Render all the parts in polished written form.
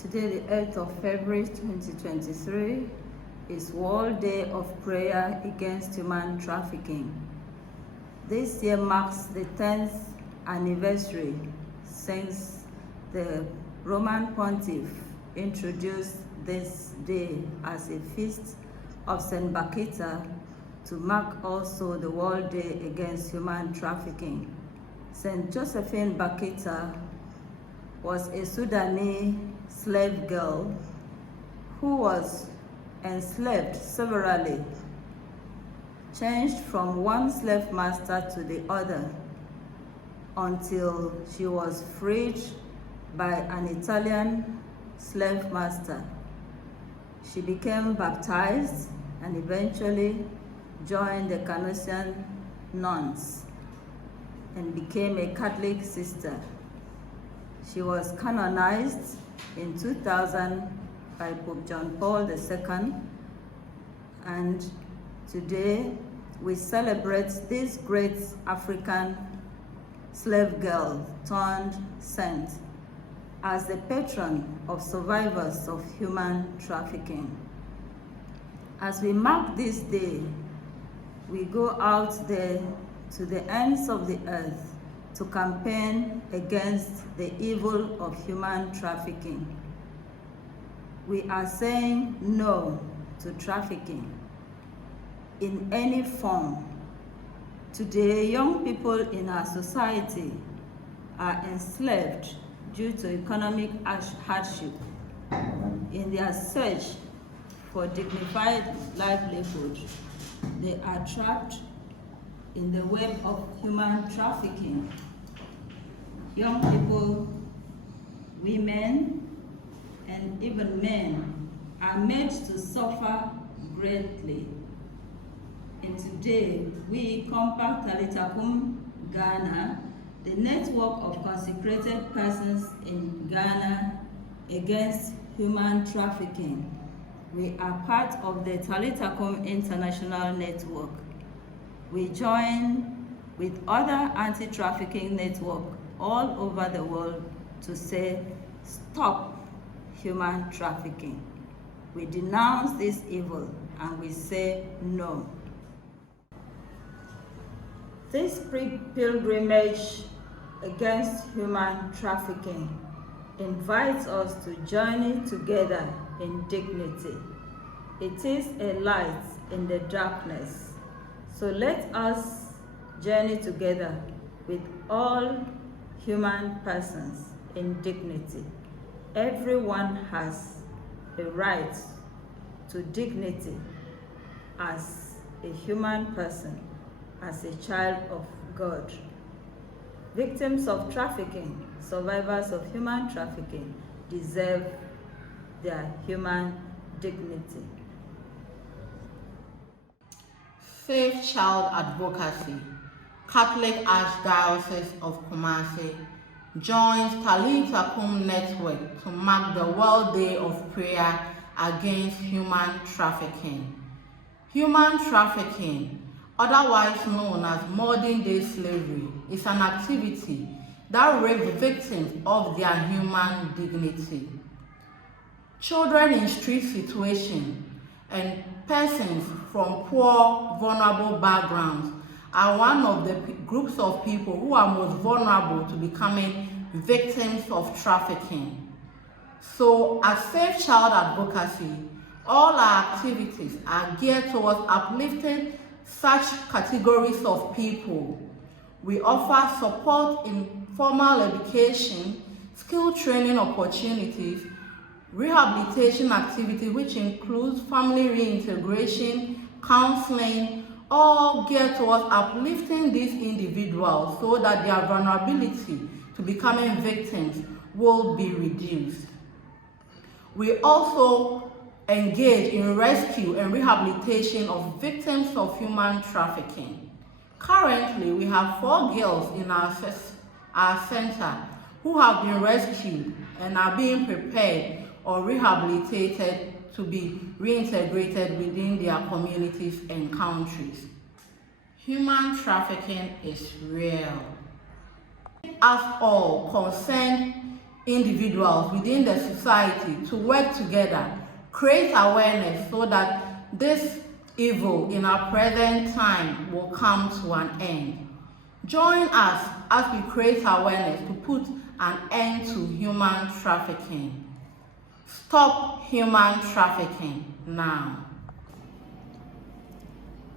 Today, the 8th of February 2023, is World Day of Prayer Against Human Trafficking. This year marks the 10th anniversary since the Roman Pontiff introduced this day as a feast of St. Bakita to mark also the World Day Against Human Trafficking. St. Josephine Bakita was a Sudanese slave girl who was enslaved severally, changed from one slave master to the other until she was freed by an Italian slave master. She became baptized and eventually joined the Canossian nuns and became a Catholic sister. She was canonized in 2000 by Pope John Paul II, and today we celebrate this great African slave girl turned saint as the patron of survivors of human trafficking. As we mark this day, we go out there to the ends of the earth to campaign against the evil of human trafficking. We are saying no to trafficking in any form. Today, young people in our society are enslaved due to economic hardship. In their search for dignified livelihood, they are trapped in the web of human trafficking. Young people, women, and even men are made to suffer greatly. And today, we, Compact Talitakum Ghana, the network of consecrated persons in Ghana against human trafficking, we are part of the Talitakum International Network. We join with other anti-trafficking networks all over the world to say, stop human trafficking. We denounce this evil and we say no. This pilgrimage against human trafficking invites us to journey together in dignity. It is a light in the darkness. So let us journey together with all human persons in dignity. Everyone has a right to dignity as a human person, as a child of God. Victims of trafficking, survivors of human trafficking, deserve their human dignity. Safe Child Advocacy, Catholic Archdiocese of Kumasi, joins Talitakum Network to mark the World Day of Prayer Against Human Trafficking. Human trafficking, otherwise known as modern-day slavery, is an activity that rapes victims of their human dignity. Children in street situations and persons from poor, vulnerable backgrounds are one of the groups of people who are most vulnerable to becoming victims of trafficking. So, as Safe Child Advocacy, all our activities are geared towards uplifting such categories of people. We offer support in formal education, skill training opportunities, rehabilitation activities, which includes family reintegration, counseling, all geared towards uplifting these individuals so that their vulnerability to becoming victims will be reduced. We also engage in rescue and rehabilitation of victims of human trafficking. Currently, we have 4 girls in our center who have been rescued and are being prepared or rehabilitated to be reintegrated within their communities and countries. Human trafficking is real. Us all concerned individuals within the society to work together, create awareness so that this evil in our present time will come to an end. Join us as we create awareness to put an end to human trafficking. Stop human trafficking now.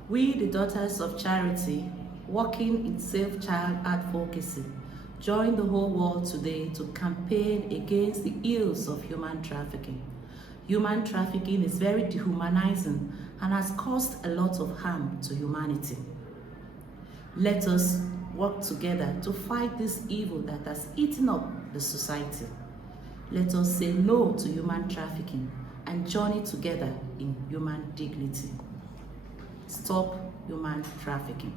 We, the Daughters of Charity, working in safe child advocacy, join the whole world today to campaign against the ills of human trafficking. Human trafficking is very dehumanizing and has caused a lot of harm to humanity. Let us work together to fight this evil that has eaten up the society. Let us say no to human trafficking and journey together in human dignity. Stop human trafficking.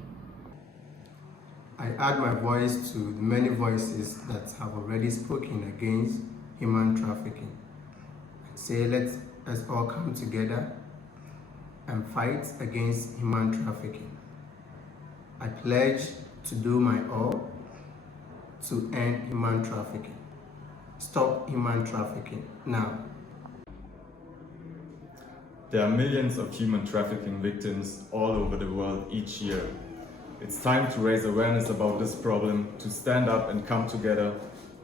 I add my voice to the many voices that have already spoken against human trafficking. I say let us all come together and fight against human trafficking. I pledge to do my all to end human trafficking. Stop human trafficking now. There are millions of human trafficking victims all over the world each year. It's time to raise awareness about this problem, to stand up and come together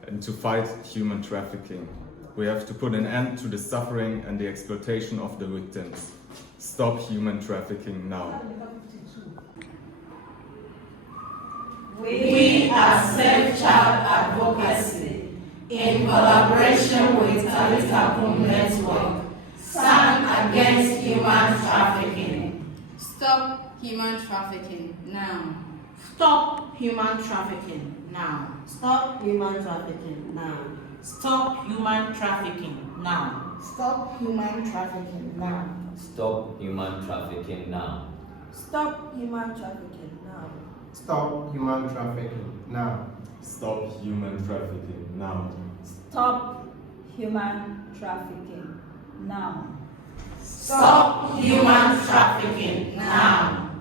and to fight human trafficking. We have to put an end to the suffering and the exploitation of the victims. Stop human trafficking now. We are Safe Child Advocacy, in collaboration with Trafficking Network, stand against human trafficking. Stop human trafficking now. Stop human trafficking now. Stop human trafficking now. Stop human trafficking now. Stop human trafficking now. Stop human trafficking now. Stop human trafficking now. Stop human trafficking now. Stop human trafficking now. Stop human trafficking now. Stop human trafficking now.